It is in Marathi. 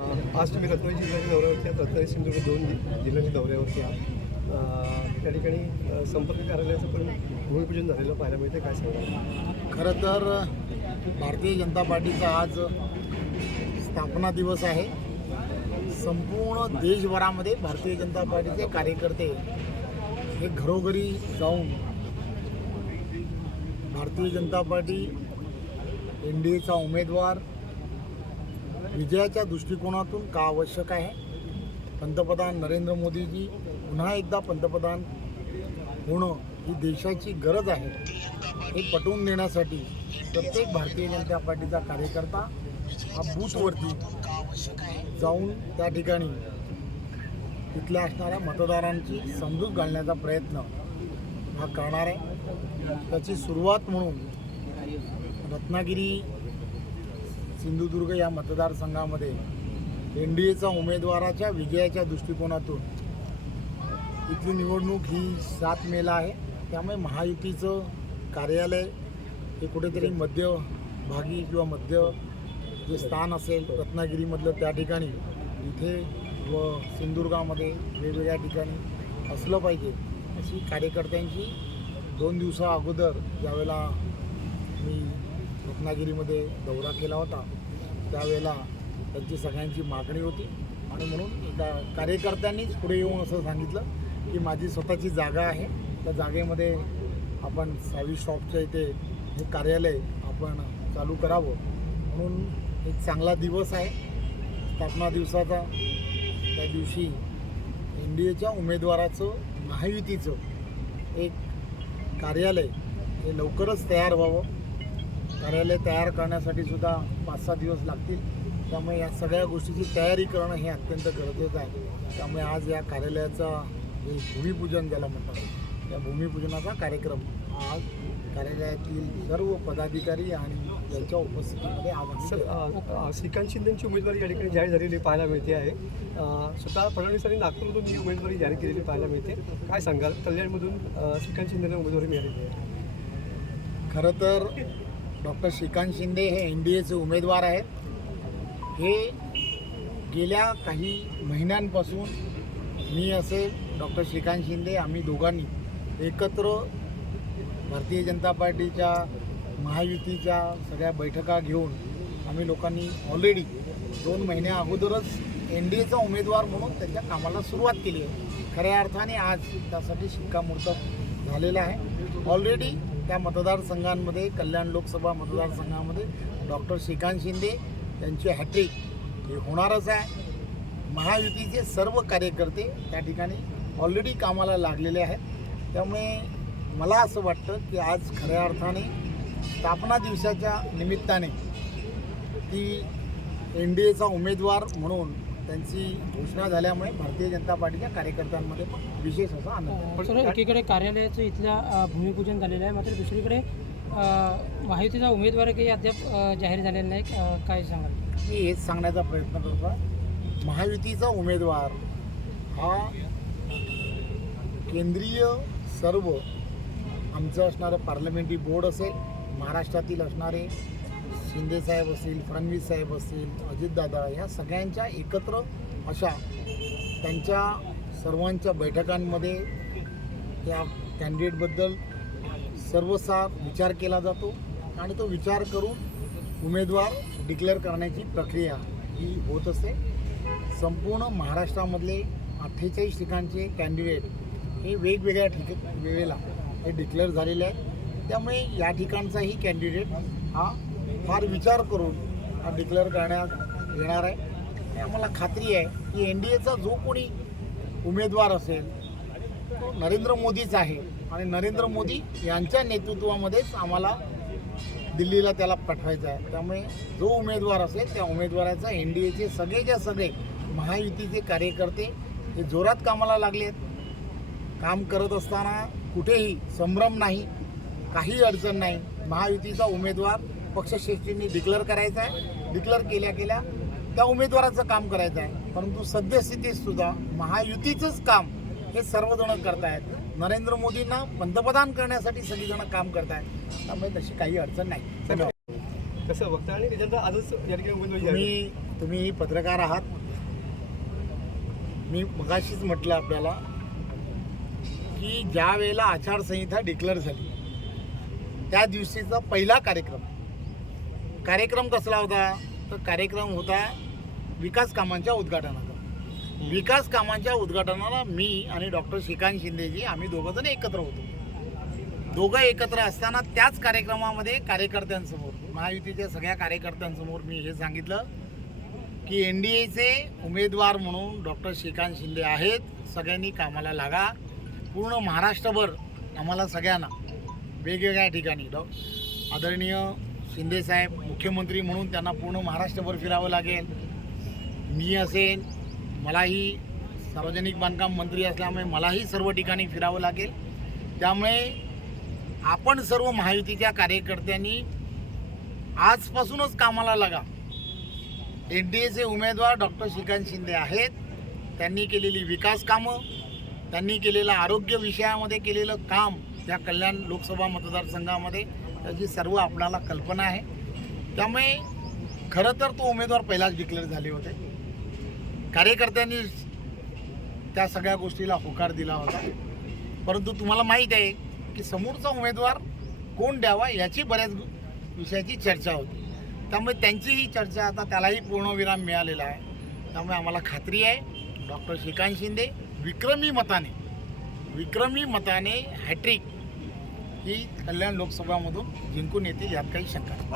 आज तुम्ही रत्नागिरी जिल्ह्याच्या दौऱ्यावरती आहात. रत्नागिरी सिंधुदुर्ग दोन जिल्ह्याच्या दौऱ्यावरती आहात. त्या ठिकाणी संपर्क कार्यालयाचं पण भूमिपूजन झालेलं पाहायला मिळते काय सांगा खरं तर भारतीय जनता पार्टीचा आज स्थापना दिवस आहे. संपूर्ण देशभरामध्ये भारतीय जनता पार्टीचे कार्यकर्ते हे घरोघरी जाऊन Bharatiya Janata Party N D एचा उमेदवार विजयाच्या दृष्टिकोनातून का आवश्यक आहे? पंतप्रधान नरेंद्र मोदीजी पुन्हा एकदा पंतप्रधान होणं ही देशाची गरज आहे. हे पटवून देण्यासाठी प्रत्येक भारतीय जनता पार्टीचा कार्यकर्ता हा बूथवरती जाऊन त्या ठिकाणी तिथल्या असणाऱ्या मतदारांची समजूत घालण्याचा प्रयत्न हा करणार आहे. त्याची सुरुवात म्हणून रत्नागिरी सिंधुदुर्ग या मतदारसंघामध्ये एन डी एचा उमेदवाराच्या विजयाच्या दृष्टिकोनातून इथली निवडणूक ही सात मेला आहे. त्यामुळे महायुतीचं कार्यालय हे कुठेतरी मध्यभागी किंवा मध्य जे स्थान असेल रत्नागिरीमधलं त्या ठिकाणी इथे व सिंधुदुर्गामध्ये वेगवेगळ्या ठिकाणी असलं पाहिजे अशी कार्यकर्त्यांची दोन दिवसा अगोदर ज्यावेळेला मी रत्नागिरीमध्ये दौरा केला होता. त्यावेळेला त्यांची सगळ्यांची मागणी होती. आणि म्हणून त्या कार्यकर्त्यांनीच पुढे येऊन असं सांगितलं की माझी स्वतःची जागा आहे. त्या जागेमध्ये आपण सावी शॉपच्या इथे हे कार्यालय आपण चालू करावं. म्हणून एक चांगला दिवस आहे. स्थापना दिवसाचा. त्या दिवशी एन डी एच्या उमेदवाराचं महायुतीचं एक कार्यालय हे लवकरच तयार व्हावं. कार्यालय तयार करण्यासाठी सुद्धा पाच सहा दिवस लागतील. त्यामुळे या सगळ्या गोष्टीची तयारी करणं हे अत्यंत गरजेचं आहे. त्यामुळे आज या कार्यालयाचा जे भूमिपूजन ज्याला म्हणतात त्या भूमिपूजनाचा कार्यक्रम आज कार्यालयातील सर्व पदाधिकारी आणि यांच्या उपस्थितीमध्ये आज श्रीकांत शिंदेची उमेदवारी या ठिकाणी जाहीर झालेली पाहायला मिळते आहे. स्वतः फडणवीसांनी नागपूरमधून ही उमेदवारी जाहीर केलेली पाहायला मिळते. काय सांगाल? कल्याणमधून श्रीकांत शिंदेला उमेदवारी मिळालेली आहे. खरं तर डॉक्टर श्रीकांत शिंदे हे एन डी एचे उमेदवार आहेत. हे गेल्या काही महिन्यांपासून मी असेल डॉक्टर श्रीकांत शिंदे आम्ही दोघांनी एकत्र भारतीय जनता पार्टीच्या महायुतीच्या सगळ्या बैठका घेऊन आम्ही लोकांनी ऑलरेडी दोन महिन्या अगोदरच एन डी एचा उमेदवार म्हणून त्यांच्या कामाला सुरुवात केली आहे. खऱ्या अर्थाने आज त्यासाठी शिक्कामोर्तब झालेला आहे. ऑलरेडी त्या मतदारसंघांमध्ये कल्याण लोकसभा मतदारसंघामध्ये डॉक्टर श्रीकांत शिंदे यांची हॅट्रिक हे होणारच आहे. महायुतीचे सर्व कार्यकर्ते त्या ठिकाणी ऑलरेडी कामाला लागलेले आहेत. त्यामुळे मला असं वाटतं की आज खऱ्या अर्थाने स्थापना दिवसाच्या निमित्ताने ती एन डी एचा उमेदवार म्हणून त्यांची घोषणा झाल्यामुळे भारतीय जनता पार्टीच्या कार्यकर्त्यांमध्ये पण विशेष असा आनंद सर एकीकडे कार्यालयाचं इथल्या भूमिपूजन झालेलं आहे मात्र दुसरीकडे अ, महायुतीचा उमेदवार काही अद्याप जाहीर झालेला नाही. काय सांगाल? मी हेच सांगण्याचा प्रयत्न करतो. महायुतीचा उमेदवार हा केंद्रीय सर्व आमचं असणारं पार्लमेंटरी बोर्ड असेल महाराष्ट्रातील असणारे शिंदेसाहेब असतील फडणवीस साहेब असतील अजितदादा ह्या सगळ्यांच्या एकत्र अशा त्यांच्या सर्वांच्या बैठकांमध्ये त्या कॅन्डिडेटबद्दल सर्वसा विचार केला जातो आणि तो विचार करून उमेदवार डिक्लेअर करण्याची प्रक्रिया ही होत असते. संपूर्ण महाराष्ट्रामधले अठ्ठेचाळीस ठिकाणचे कॅन्डिडेट हे वेगवेगळ्या ठिक वेळेला हे डिक्लेअर झालेले आहेत. त्यामुळे या ठिकाणचाही कॅन्डिडेट हा फार विचार करून हा डिक्लेअर करण्यात येणार आहे. आणि आम्हाला खात्री आहे की एन डी एचा जो कोणी उमेदवार असेल तो नरेंद्र मोदीच आहे. आणि नरेंद्र मोदी यांच्या नेतृत्वामध्येच आम्हाला दिल्लीला त्याला पाठवायचं आहे. त्यामुळे जो उमेदवार असेल त्या उमेदवाराचा एन डी एचे सगळेच्या सगळे महायुतीचे कार्यकर्ते हे जोरात कामाला लागले आहेत. काम करत असताना कुठेही संभ्रम नाही काही अडचण नाही. महायुतीचा उमेदवार पक्षश्रेष्ठींनी डिक्लेअर करायचा आहे. डिक्लेअर केल्या केल्या त्या उमेदवाराचं काम करायचं आहे. परंतु सद्यस्थितीत सुद्धा महायुतीचंच काम हे सर्वजण करतायत. नरेंद्र मोदींना पंतप्रधान करण्यासाठी सगळीजण काम करतायत. त्यामुळे तशी काही अडचण नाही. कसं बघता आणि त्याच्यानंतर आजच या ठिकाणी उमेदवारी जाहीर झाली. तुम्ही तुम्ही पत्रकार आहात. मी मगाशीच म्हटलं आपल्याला की ज्या वेळेला आचारसंहिता डिक्लेअर झाली त्या दिवशीचा पहिला कार्यक्रम. कार्यक्रम कसला होता? तर कार्यक्रम होता विकास कामांच्या उद्घाटनाचा. विकास कामांच्या उद्घाटनाला मी आणि डॉक्टर श्रीकांत शिंदेजी आम्ही दोघं जण एकत्र होतो. दोघं एकत्र असताना त्याच कार्यक्रमामध्ये कार्यकर्त्यांसमोर महायुतीच्या सगळ्या कार्यकर्त्यांसमोर मी हे सांगितलं की एन डी एचे उमेदवार म्हणून डॉक्टर श्रीकांत शिंदे आहेत. सगळ्यांनी कामाला लागा. पूर्ण महाराष्ट्रभर आम्हाला सगळ्यांना वेगवेगळ्या ठिकाणी डॉ आदरणीय शिंदेसाहेब मुख्यमंत्री म्हणून त्यांना पूर्ण महाराष्ट्रभर फिरावं लागेल. मी असेल मलाही सार्वजनिक बांधकाम मंत्री असल्यामुळे मलाही सर्व ठिकाणी फिरावं लागेल. त्यामुळे आपण सर्व महायुतीच्या कार्यकर्त्यांनी आजपासूनच कामाला लागा. एन डी एचे उमेदवार डॉक्टर श्रीकांत शिंदे आहेत. त्यांनी केलेली विकास कामं त्यांनी केलेलं आरोग्य विषयामध्ये केलेलं काम त्या कल्याण लोकसभा मतदारसंघामध्ये याची सर्व आपणाला कल्पना आहे. त्यामुळे खरं तर तो उमेदवार पहिलाच डिक्लेअर झाले होते. कार्यकर्त्यांनी त्या सगळ्या गोष्टीला होकार दिला होता. परंतु तुम्हाला माहीत आहे की समोरचा उमेदवार कोण द्यावा याची बऱ्याच विषयाची चर्चा होती. त्यामुळे त्यांची ही चर्चा आता त्यालाही पूर्णविराम मिळालेला आहे. त्यामुळे आम्हाला खात्री आहे. डॉक्टर श्रीकांत शिंदे विक्रमी मताने विक्रमी मताने हॅट्रिक ही कल्याण लोकसभामधून जिंकून येतील यात काही शंका नाही.